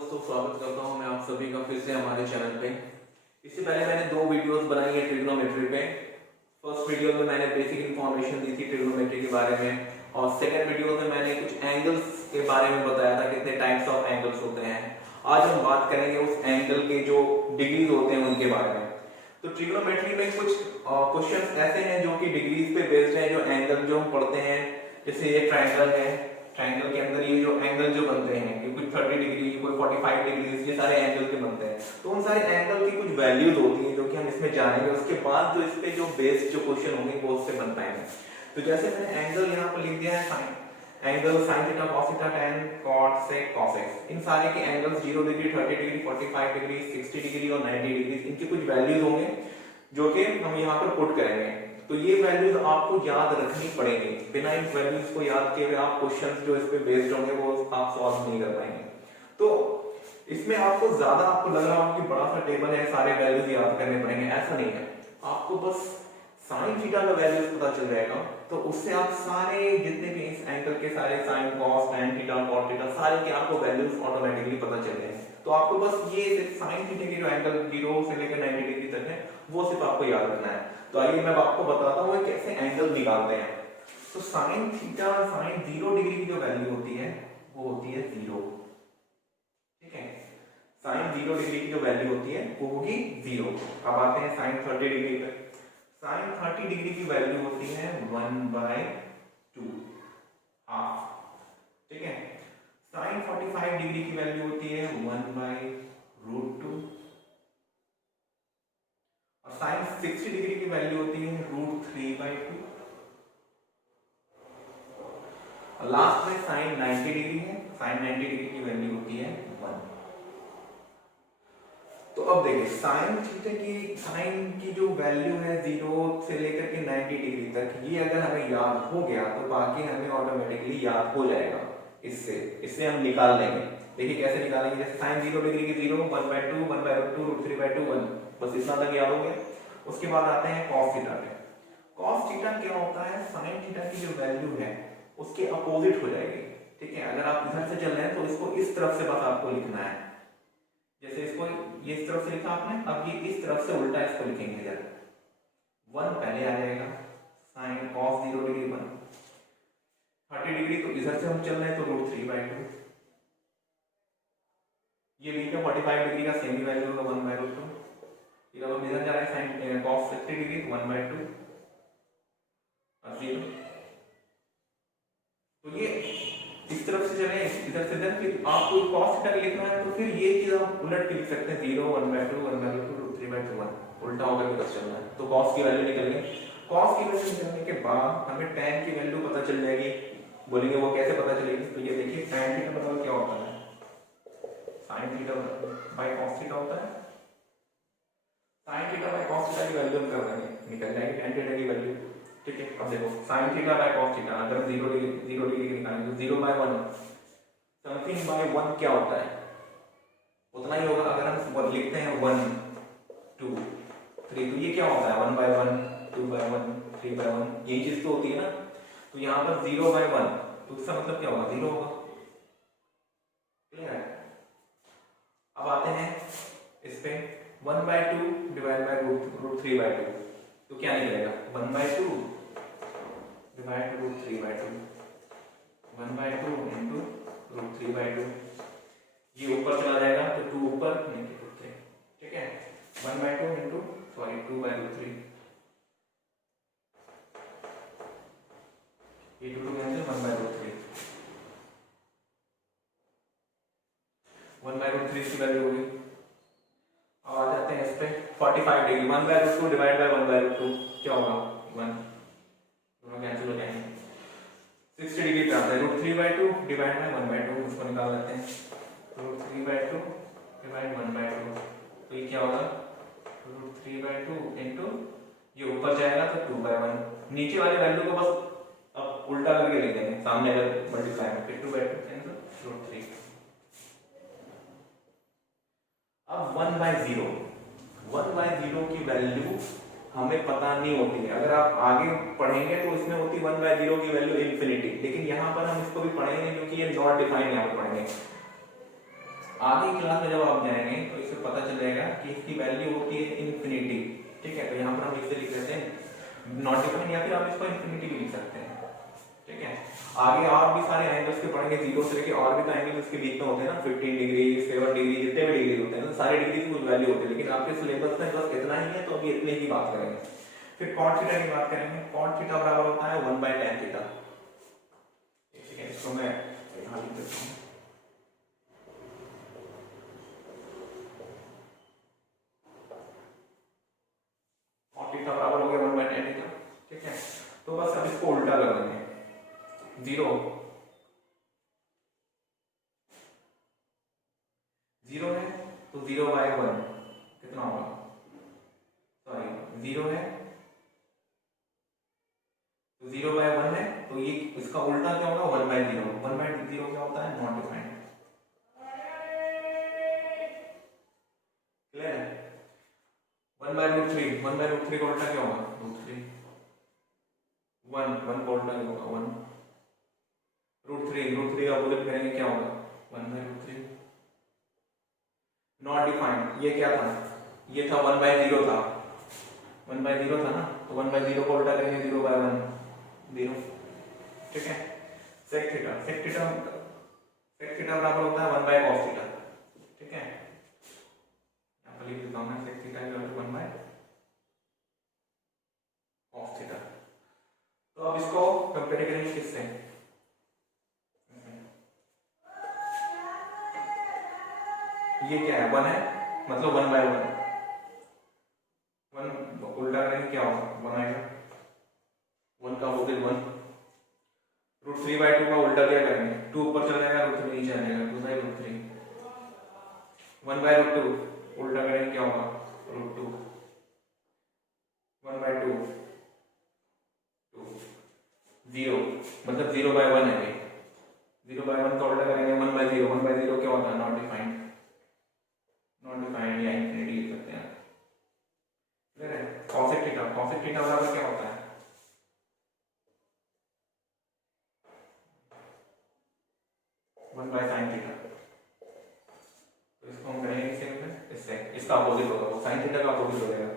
दोस्तों, स्वागत करता हूं मैं आप सभी का फिर से हमारे चैनल पे। इससे पहले मैंने दो वीडियोस बनाई है ट्रिग्नोमेट्री पे। फर्स्ट वीडियो में मैंने बेसिक इन्फॉर्मेशन दी थी ट्रिग्नोमेट्री के बारे में, और सेकंड वीडियो में मैंने कुछ एंगल्स के बारे में बताया था, कितने टाइप्स ऑफ एंगल्स होते हैं। आज हम बात करेंगे उस एंगल के जो डिग्रीज होते हैं उनके बारे में। तो ट्रिग्नोमेट्री में कुछ क्वेश्चंस ऐसे हैं जो कि डिग्रीज पे बेस्ड है, जो एंगल जो हम पढ़ते हैं। जैसे ये ट्राइंगल है, ट्राइंगल के अंदर ये जो एंगल जो बनते हैं, ये कोई 30 डिग्री, कोई 45 डिग्री, ये सारे एंगल के बनते हैं। तो उन सारे एंगल की कुछ वैल्यूज होती हैं जो कि हम इसमें जानेंगे। उसके बाद जो इस पे जो बेस्ड जो क्वेश्चन होंगे वो उससे बन पाएंगे। तो जैसे मैंने एंगल यहाँ पर लिख दिया है sign angle, sin theta, cos theta, tan, cot, sec, cos x। इन सारे के angles 0 degree, 30 degree, 45 degree, 60 degree और 90 डिग्री, इनके कुछ वैल्यूज होंगे जो कि हम यहाँ पर पुट करेंगे। तो ये वैल्यूज आपको याद रखनी पड़ेगी। बिना इन वैल्यूज को याद किए हुए आप क्वेश्चंस जो इस पे बेस्ड होंगे वो आप सॉल्व नहीं कर पाएंगे। तो इसमें आपको ज्यादा आपको लग रहा होगा कि बड़ा सा टेबल है, सारे वैल्यूज याद करने पड़ेंगे, ऐसा नहीं है। आपको बस साइन थीटा का वैल्यूज पता चल जाएगा, तो उससे आप सारे जितने भी इस एंगल के सारे sine, cos, tan theta, cot theta, सारे के आपको वैल्यूज ऑटोमेटिकली पता चल जाएंगे। तो आपको बस ये सिर्फ साइन थीटा के जो एंगल 0 से लेकर 90 डिग्री तक है वो सिर्फ आपको याद रखना है। तो आइए मैं आपको बताता हूँ कैसे एंगल निकालते हैं। तो साइन थीटा, साइन 0 डिग्री की जो वैल्यू होती है वो होती है 0। ठीक है, साइन 0 डिग्री की जो वैल्यू होती है वो होगी 0। अब आते हैं साइन 30 डिग्री पे। साइन 30 डिग्री की वैल्यू होती है 1/2, हाफ। ठीक है, साइन 45 डिग्री की वैल्यू होती है 1/√2, और साइन 60 डिग्री की वैल्यू होती है √3/2, और लास्ट में साइन 90 डिग्री है, साइन 90 डिग्री की वैल्यू होती है 1। तो अब देखिए साइन थीटा की, साइन की जो वैल्यू है 0 से लेकर के 90 डिग्री तक, ये अगर हमें याद हो गया तो बाकी हमें ऑटोमेटिकली याद हो जाएगा। इससे हम निकाल लेंगे। देखिए कैसे निकालेंगे। जैसे साइन 0 डिग्री की 0, 1/2, 1/√2, √3/2, 1, बस इतना तक याद हो गया। उसके बाद आते हैं कॉस थीटा पे। कॉस थीटा क्या होता है, साइन थीटा की जो वैल्यू है उसके अपोजिट हो जाएगी। ठीक है, अगर आप इधर से चल रहे हैं तो इसको इस तरफ से बस आपको लिखना है। जैसे इसको ये इस तरफ से लिखा आपने, अब ये इस तरफ से उल्टा इसको लिखेंगे। इधर 1 पहले आ जाएगा, साइन कॉस 0 डिग्री 1, 30 डिग्री तो इधर से हम चल रहे हैं तो √3/2, ये बीच में 45 डिग्री का सेम ही वैल्यू होगा 1/√2। फिर अब हम इधर जा रहे हैं साइन कॉस 60 डिग्री 1/2 और 0। तो ये इस तरफ से चले, इधर से इधर, फिर आपको cos थीटा लिखना है तो फिर ये चीज आप उलट के लिख सकते हैं 0, 1/2, 1/2, √3/2, 1, उल्टा होकर के बस चलना है। तो cos की वैल्यू निकल गई। cos की वैल्यू निकलने के बाद हमें tan की वैल्यू पता चल जाएगी। बोलेंगे वो कैसे पता चलेगी, तो ये देखिए tan थीटा मतलब क्या होता है, sin theta by cos theta होता है। sin theta by cos theta की वैल्यू हम कर देंगे, निकल जाएगी tan थीटा की वैल्यू। ठीक है, अब देखो sin theta by cos theta, अगर 0 डिग्री निकालेंगे तो 0/1 समथिंग बाय 1 क्या होता है, उतना ही होगा। अगर हम लिखते हैं 1, 2, 3, तो ये क्या होता है 1/1, 2/1, 3/1, यही चीज तो होती है ना। तो यहाँ पर 0/1 तो इसका मतलब क्या होगा, 0 होगा। क्लियर है। अब आते हैं इस पे 1/2 डिवाइड बाय √3/2, तो क्या निकलेगा 1/2 डिवाइड √3/2, 1/2 इंटू √3/2, ये ऊपर चला जाएगा तो 2 ऊपर नीचे 3। ठीक है, 1/2 इंटू 2/√3, ये 2 कैंसिल, 1/√3, 1/√3 की वैल्यू होगी। अब आ जाते हैं इस पे 45 डिग्री, 1/√2 डिवाइड बाय 1/√2 क्या होगा 1, दोनों कैंसिल हो जाएंगे। 60 डिग्री पे आता है √3/2 डिवाइड बाय 1/2, उसको निकाल लेते हैं। √3/2 डिवाइड 1/2, तो ये क्या होगा √3/2 इंटू, ये ऊपर जाएगा तो 2/1, नीचे वाले वैल्यू को बस अब उल्टा करके लिख देंगे, सामने अगर मल्टीप्लाई में फिर 2/2 कैंसिल √3। अब 1/0 की वैल्यू हमें पता नहीं होती है। अगर आप आगे पढ़ेंगे तो इसमें होती 1/0 की वैल्यू इन्फिनिटी, लेकिन यहाँ पर हम इसको भी पढ़ेंगे क्योंकि ये नॉट डिफाइंड यहाँ पर पढ़ेंगे। आगे क्लास में जब आप जाएंगे तो इससे पता चलेगा कि इसकी वैल्यू होती है इन्फिनिटी। ठीक है, तो यहाँ पर हम इससे लिख लेते हैं नॉट डिफाइन, या फिर आप इसको इन्फिनिटी भी लिख सकते हैं। ठीक है, आगे और भी सारे एंगल्स के पढ़ेंगे, जीरो से लेके और भी तो एंगल इसके बीच में होते हैं ना, 15 डिग्री 7 डिग्री जितने भी डिग्री होते हैं तो सारे डिग्री की कुछ वैल्यू होती है, लेकिन आपके सिलेबस में बस इतना ही है तो अभी इतने ही बात करेंगे। फिर कॉट थीटा की बात करेंगे। कॉट थीटा बराबर होता है 1/tan थीटा। ठीक है, इसको मैं यहाँ लिख देता हूँ। कॉट थीटा बराबर हो गया 1/tan थीटा। ठीक है, तो बस अब इसको उल्टा कर देंगे। 0 है तो 0/1 कितना होगा, सॉरी 0 है तो 0/1 है, तो ये इसका उल्टा क्या होगा 1/0। 1/0 क्या होता है, नॉट डिफाइंड। क्लियर है? 1/√3 का उल्टा क्या होगा, √3। 1 का उल्टा क्या होगा 1। √3 का अपोजिट करेंगे क्या होगा 1/√3। नॉट डिफाइंड, ये क्या था, ये था 1/0 था, 1/0 था ना, तो 1/0 को उल्टा करेंगे 0/1 0। ठीक है, sec थीटा बराबर होता है 1/cos थीटा। ठीक है, यहाँ पर लिख देता हूँ मैं sec theta equal to 1/cos theta. तो अब इसको कंपेयर करेंगे किससे, ये क्या है 1 है, मतलब 1/1। 1 उल्टा करेंगे क्या होगा 1 आएगा, 1 का अपोजिट 1। √3/2 का उल्टा क्या करेंगे, 2 ऊपर चला जाएगा, √3 नीचे आ जाएगा, 2/√3। 1/√2 उल्टा करेंगे क्या होगा √2। 1/2 2 0, मतलब 0/1 है ये। 0/1 का उल्टा करेंगे 1/0। 1/0 क्या होता है, नॉट डिफाइंड। नॉट डिफाइंड या इनफिनिटी लिख सकते हैं। क्लियर है? cosec थीटा बराबर क्या होता है 1/sin थीटा। तो इसको हम करेंगे इससे, इसका अपोजिट होगा, वो sin थीटा का अपोजिट हो जाएगा।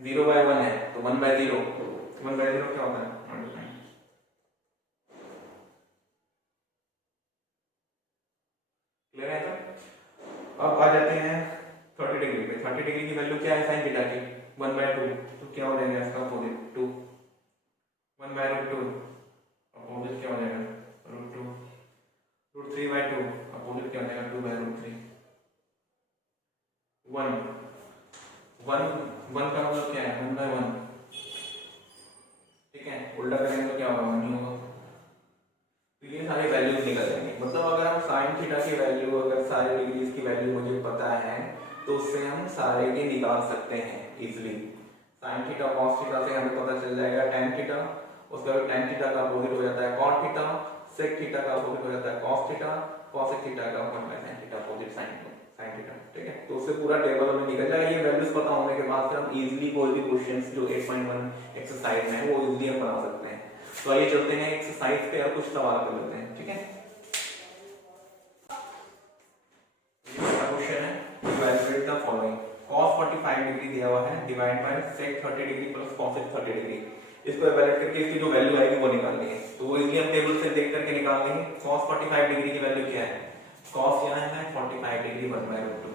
0/1 है तो 1/0 क्या होता है, नॉट डिफाइंड। क्लियर है? तो अब आ जाते हैं 30 डिग्री पे। 30 डिग्री की वैल्यू क्या है sin थीटा की 1/2, तो क्या हो जाएगा इसका अपोजिट 2। 1/√2 अपोजिट क्या हो जाएगा √2। √3/2 अपोजिट क्या हो जाएगा 2/√3। 1 का मतलब क्या है 1/1। ठीक है, उल्टा करेंगे तो क्या होगा 1 ही होगा। तो ये सारी वैल्यूज निकल जाएंगे, मतलब अगर हम sin थीटा की वैल्यू, अगर सारे डिग्रीज की वैल्यू मुझे पता है तो उससे हम सारे के निकाल सकते हैं easily. sin theta cos theta से हमें पता चल जाएगा tan थीटा, उसका tan थीटा का अपोजिट हो जाता है cot थीटा, sec थीटा का अपोजिट हो जाता है cos थीटा, cosec थीटा का 1/sin theta opposite sin theta. ठीक है, तो उससे पूरा टेबल हमें निकल जाएगा। ये वैल्यूज पता होने के बाद फिर हम इजीली कोई भी क्वेश्चंस जो 8.1 एक्सरसाइज में है वो इजीली हम बना सकते हैं। तो आइए चलते हैं एक्सरसाइज पे और कुछ सवाल कर लेते हैं। ठीक है, क्वेश्चन है evaluate the following. cos 45 degree दिया हुआ है, divide by sec 30 degree plus cosec 30 degree. इसको इवैल्यूएट करके इसकी जो वैल्यू आएगी वो निकालनी है। तो वो इजीली हम टेबल से देख करके निकाल लेंगे। cos 45 डिग्री की वैल्यू क्या है, cos यहाँ है 45 डिग्री 1/√2।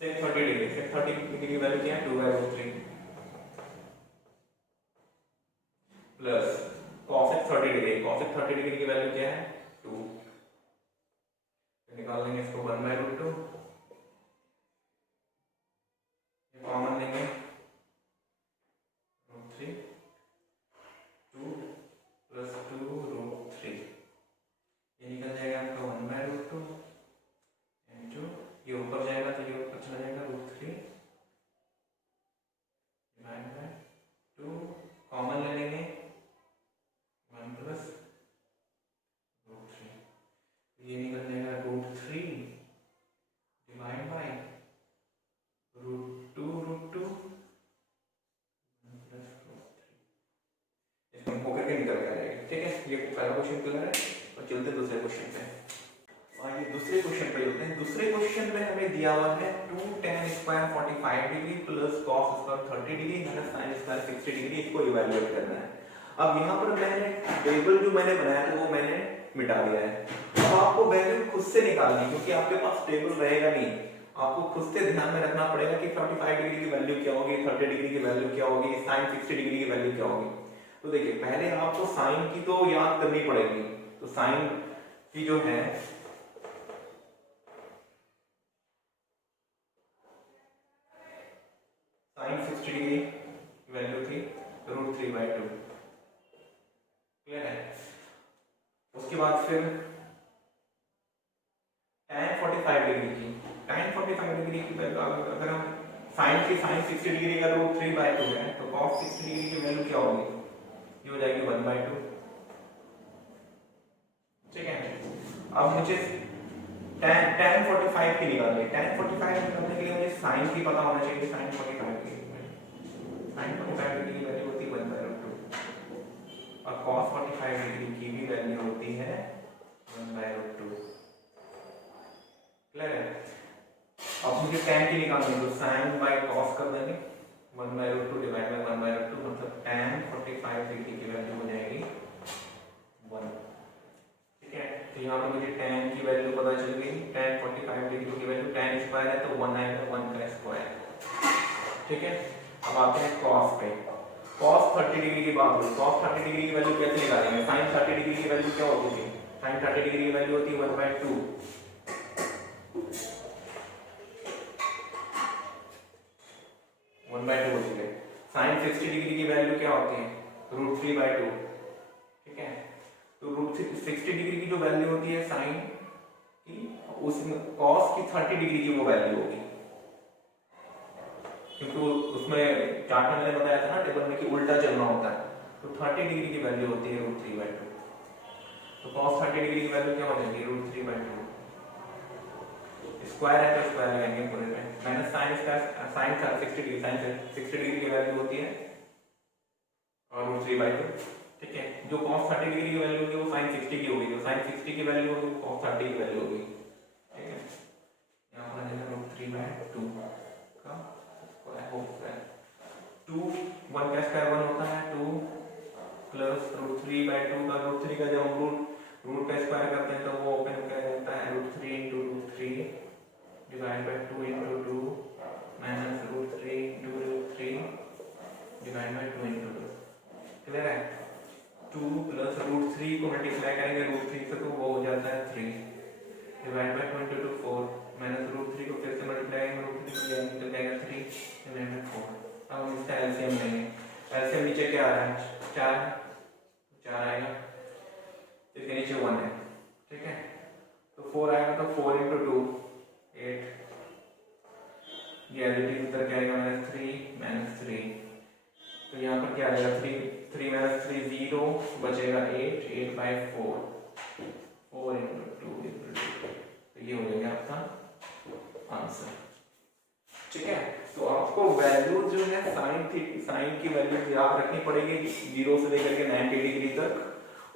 sec 30 डिग्री की वैल्यू क्या है 2/√3 प्लस cosec 30 डिग्री की वैल्यू क्या है 2। निकाल लेंगे इसको 1/√2, कॉमन लेंगे √3, 2 प्लस 2 √3, ये निकल जाएगा आपका 1/√2 इनटू, ये ऊपर जाएगा तो ये ऊपर चला जाएगा √3 डिवाइड बाय 2, कॉमन ले लेंगे 1 प्लस √3, ये निकल जाएगा √3 डिवाइड बाय √2 प्लस √3, इसमें होकर के निकल के आ जाएगा। ठीक है, ये पहला क्वेश्चन क्लियर है। और चलते हैं दूसरे क्वेश्चन पे। और ये दूसरे क्वेश्चन पे होते हैं। दूसरे क्वेश्चन में हमें दिया हुआ है 2 tan square 45 degree plus cos square 30 degree minus sin square 60 degree, इसको इवैल्यूएट करना है। अब यहाँ पर मैंने टेबल जो मैंने बनाया था वो मैंने मिटा दिया है। अब आपको वैल्यू खुद से निकालनी है, क्योंकि आपके पास टेबल रहेगा नहीं। आपको खुद से ध्यान में रखना पड़ेगा कि 45 डिग्री की वैल्यू क्या होगी, 30 डिग्री की वैल्यू क्या होगी, sin 60 डिग्री की वैल्यू क्या होगी। तो देखिए पहले आपको साइन की तो याद करनी पड़ेगी। तो साइन की जो है sin 60 डिग्री की वैल्यू थी √3/2, क्लियर है। उसके बाद फिर tan 45 डिग्री की, tan 45 डिग्री की वैल्यू अगर हम sin 60 डिग्री का √3/2 है तो cos 60 डिग्री की वैल्यू क्या होगी, ये हो जाएगी 1/2, ठीक है। अब मुझे tan 45 की निकालनी है। tan 45 निकालने के लिए मुझे sin की पता होना चाहिए। sin 45 की वैल्यू होती है 1/2 और cos 45 डिग्री की भी वैल्यू होती है 1/2, क्लियर है। अब मुझे tan की निकालनी है तो sin बाय cos कर देंगे 1/2 डिवाइड बाय 1/2, मतलब tan 45 डिग्री की वैल्यू हो जाएगी 1, ठीक है। तो यहाँ पर मुझे tan की वैल्यू पता चल गई। tan 45 डिग्री की वैल्यू tan स्क्वायर है तो 1 आएगा, 1 का स्क्वायर, ठीक है। अब आते हैं cos पे। cos 30 डिग्री की बात हुई। cos 30 डिग्री की वैल्यू कैसे निकालेंगे। sin 30 डिग्री की वैल्यू क्या होती थी, sin 30 डिग्री की वैल्यू होती है 1/2, 1/2 होती है। sin 60 डिग्री की वैल्यू क्या होती है √3/2, ठीक है। तो √60 डिग्री की जो वैल्यू होती है sin की, उसमें cos की 30 डिग्री की वो वैल्यू होगी, क्योंकि उसमें चार्ट में मैंने बताया था ना टेबल में कि उल्टा चलना होता है। तो 30 डिग्री की वैल्यू होती है √3/2। तो cos 30 डिग्री की वैल्यू क्या हो जाएगी √3/2, स्क्वायर है तो स्क्वायर लगाएंगे पूरे पे, minus sin square sin 60 degree, sin 60 degree की वैल्यू होती है और √3/2, ठीक है। जो cos 30 डिग्री की वैल्यू होगी वो sin 60 की होगी, तो sin 60 की वैल्यू होगी cos 30 की वैल्यू होगी, ठीक है। यहाँ पर आ जाएगा √3/2 का स्क्वायर हो स्क्वायर, 2 1 का स्क्वायर 1 होता है 2 प्लस √3/2 का √3 का जब हम रूट का स्क्वायर करते हैं तो वो ओपन कर जाता है √3 into √3 divide by 2 into 2 minus √3 into √3 divide by 2 into 2, clear है। 2 प्लस √3 को मल्टीप्लाई करेंगे √3 से तो वो हो जाता है 3 डिवाइड बाय 2 into 2 4 माइनस √3 को फिर से मल्टीप्लाई करेंगे √3 को तो जाएगा 3 डिवाइड बाय 4। अब हम इसका एलसीएम लेंगे। एलसीएम नीचे क्या आ रहा है 4 आएगा, इसके नीचे 1 है, ठीक है। तो 4 आएगा तो 4 into 2 8, ये एडिटिव उत्तर क्या आएगा -3 तो यहाँ पर क्या आएगा 3 -3 0 बचेगा 8/4 4 into 2 into 2, तो ये हो जाएगा आपका आंसर, ठीक है। तो आपको वैल्यू जो है साइन की वैल्यू याद रखनी पड़ेगी 0 से लेकर के 90 डिग्री तक।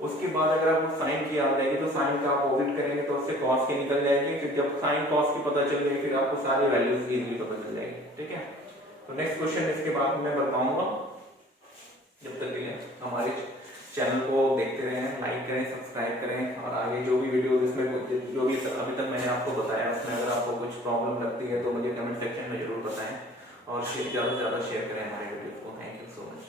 उसके बाद अगर आपको साइन की याद रहेगी तो साइन का अपोजिट करेंगे तो उससे कॉस की निकल जाएगी। फिर जब साइन कॉस की पता चल गई फिर आपको सारे वैल्यूज की इजीली पता चल जाएगी, ठीक है। तो नेक्स्ट क्वेश्चन इसके बाद मैं बताऊंगा। जब तक के लिए हमारे चैनल को देखते रहें, लाइक करें, सब्सक्राइब करें और आगे जो भी वीडियो इसमें जो भी अभी तक मैंने आपको बताया उसमें अगर आपको कुछ प्रॉब्लम लगती है तो मुझे कमेंट सेक्शन में जरूर बताएं और ज़्यादा से ज़्यादा शेयर करें हमारे वीडियो को। Thank you so much.